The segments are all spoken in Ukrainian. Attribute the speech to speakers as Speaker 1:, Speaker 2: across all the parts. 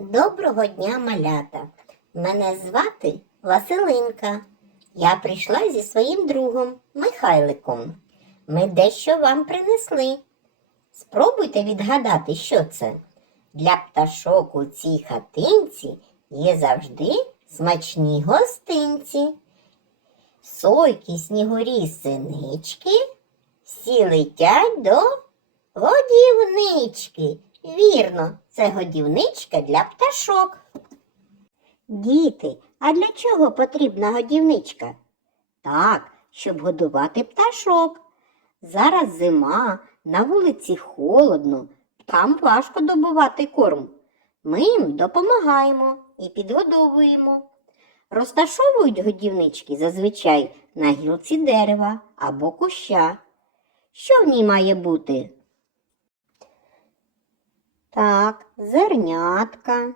Speaker 1: Доброго дня, малята! Мене звати Василинка. Я прийшла зі своїм другом Михайликом. Ми дещо вам принесли. Спробуйте відгадати, що це. Для пташок у цій хатинці є завжди смачні гостинці. Сойкі, снігурі, синички всі летять до годівнички. Вірно, це годівничка для пташок. Діти, а для чого потрібна годівничка? Так, щоб годувати пташок. Зараз зима, на вулиці холодно, там важко добувати корм. Ми їм допомагаємо і підгодовуємо. Розташовують годівнички зазвичай на гілці дерева або куща. Що в ній має бути? Так, зернятка,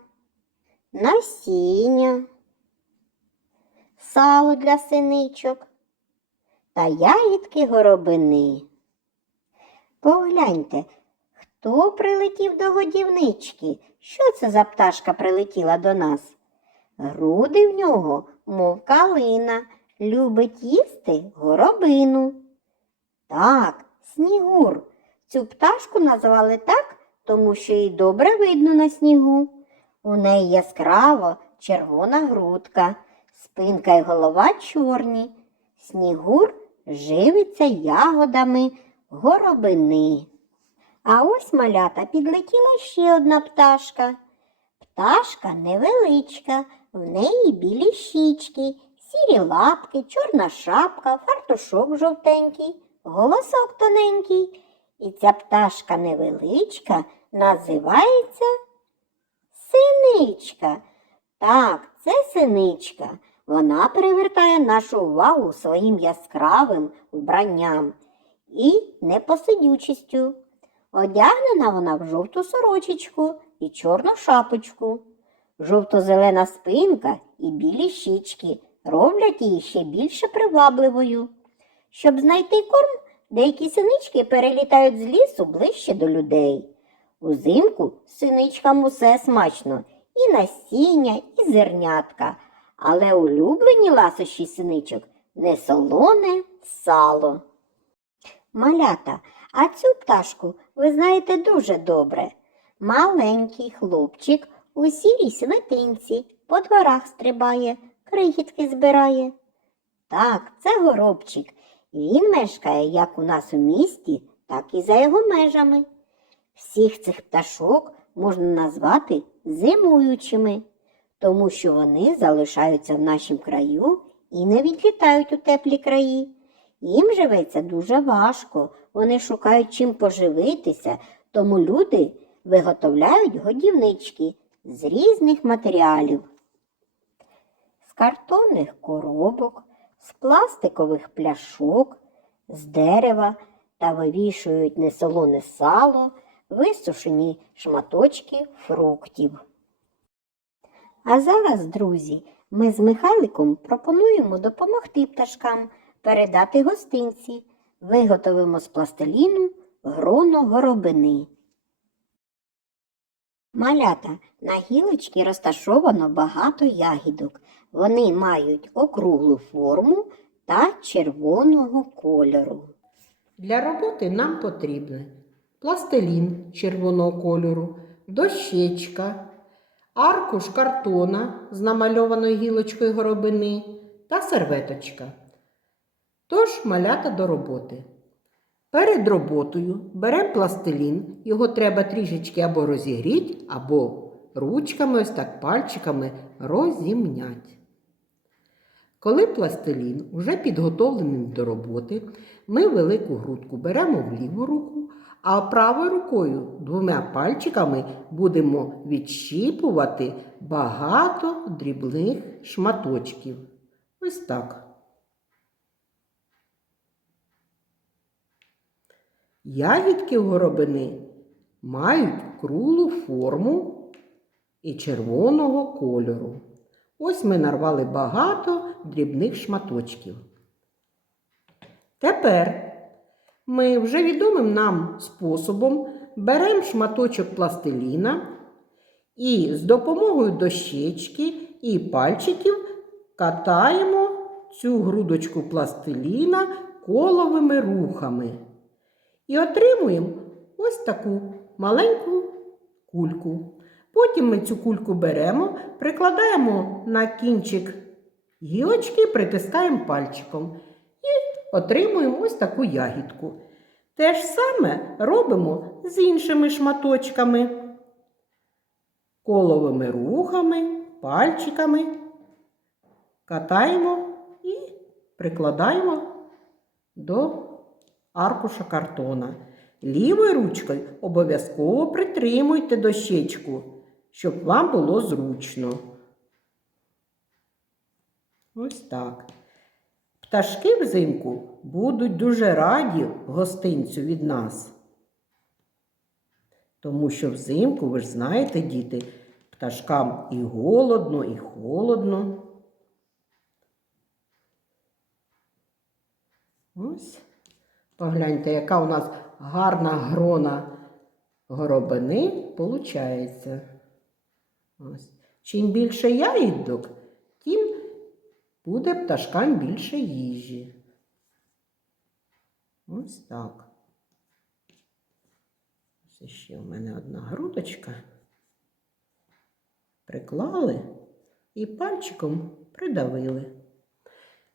Speaker 1: насіння, сало для синичок та ягідки горобини. Погляньте, хто прилетів до годівнички? Що це за пташка прилетіла до нас? Груди в нього, мов калина, любить їсти горобину. Так, снігур. Цю пташку назвали так, тому що її добре видно на снігу. У неї яскраво червона грудка, спинка й голова чорні. Снігур живиться ягодами горобини. А ось малята підлетіла ще одна пташка. Пташка невеличка, в неї білі щічки, сірі лапки, чорна шапка, фартушок жовтенький, голосок тоненький. І ця пташка невеличка називається синичка. Так, це синичка. Вона привертає нашу увагу своїм яскравим вбранням і непосидючістю. Одягнена вона в жовту сорочечку і чорну шапочку. Жовто-зелена спинка і білі щічки роблять її ще більше привабливою. Щоб знайти корм, деякі синички перелітають з лісу ближче до людей. Узимку синичкам усе смачно і насіння, і зернятка, але улюблені ласощі синичок не солоне сало. Малята, а цю пташку ви знаєте дуже добре. Маленький хлопчик у сірій свитинці по дворах стрибає, крихітки збирає. Так, це горобчик. Він мешкає як у нас у місті, так і за його межами. Всіх цих пташок можна назвати зимуючими, тому що вони залишаються в нашому краю і не відлітають у теплі краї. Їм живеться дуже важко, вони шукають чим поживитися, тому люди виготовляють годівнички з різних матеріалів. З картонних коробок, з пластикових пляшок, з дерева та вивішують несолоне сало, висушені шматочки фруктів. А зараз, друзі, ми з Михайликом пропонуємо допомогти пташкам передати гостинці. Виготовимо з пластиліну гроно горобини. Малята на гілочці розташовано багато ягідок. Вони мають округлу форму та червоного кольору.
Speaker 2: Для роботи нам потрібне пластилін червоного кольору, дощечка, аркуш картона з намальованою гілочкою горобини та серветочка. Тож малята до роботи. Перед роботою беремо пластилін, його треба трішечки або розігріти, або ручками, ось так пальчиками розімнять. Коли пластилін вже підготовлений до роботи, ми велику грудку беремо в ліву руку, а правою рукою двома пальчиками будемо відщіпувати багато дрібних шматочків. Ось так. Ягідки горобини мають круглу форму і червоного кольору. Ось ми нарвали багато дрібних шматочків. Тепер ми вже відомим нам способом беремо шматочок пластиліна І з допомогою дощечки і пальчиків катаємо цю грудочку пластиліна коловими рухами. І отримуємо ось таку маленьку кульку. Потім ми цю кульку беремо, прикладаємо на кінчик гілочки, притискаємо пальчиком і отримуємо ось таку ягідку. Те ж саме робимо з іншими шматочками, коловими рухами, пальчиками, катаємо і прикладаємо до аркуша картона. Лівою ручкою обов'язково притримуйте дощечку, щоб вам було зручно. Ось так. Пташки взимку будуть дуже раді гостинцю від нас. Тому що взимку, ви ж знаєте, діти, пташкам і голодно, і холодно. Ось. Погляньте, яка у нас гарна грона горобини получається. Ось. Чим більше ягідок, тим буде пташкам більше їжі. Ось так. Ось ще у мене одна грудочка. Приклали і пальчиком придавили.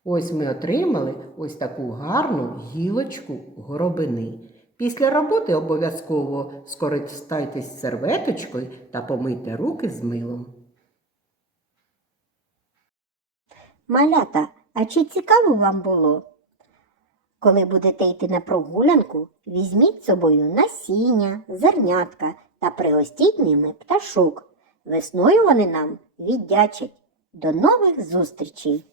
Speaker 2: Ось ми отримали ось таку гарну гілочку горобини. Після роботи обов'язково скористайтесь серветочкою та помийте руки з милом.
Speaker 1: Малята, а чи цікаво вам було? Коли будете йти на прогулянку, візьміть з собою насіння, зернятка та пригостіть ними пташок. Весною вони нам віддячать. До нових зустрічей!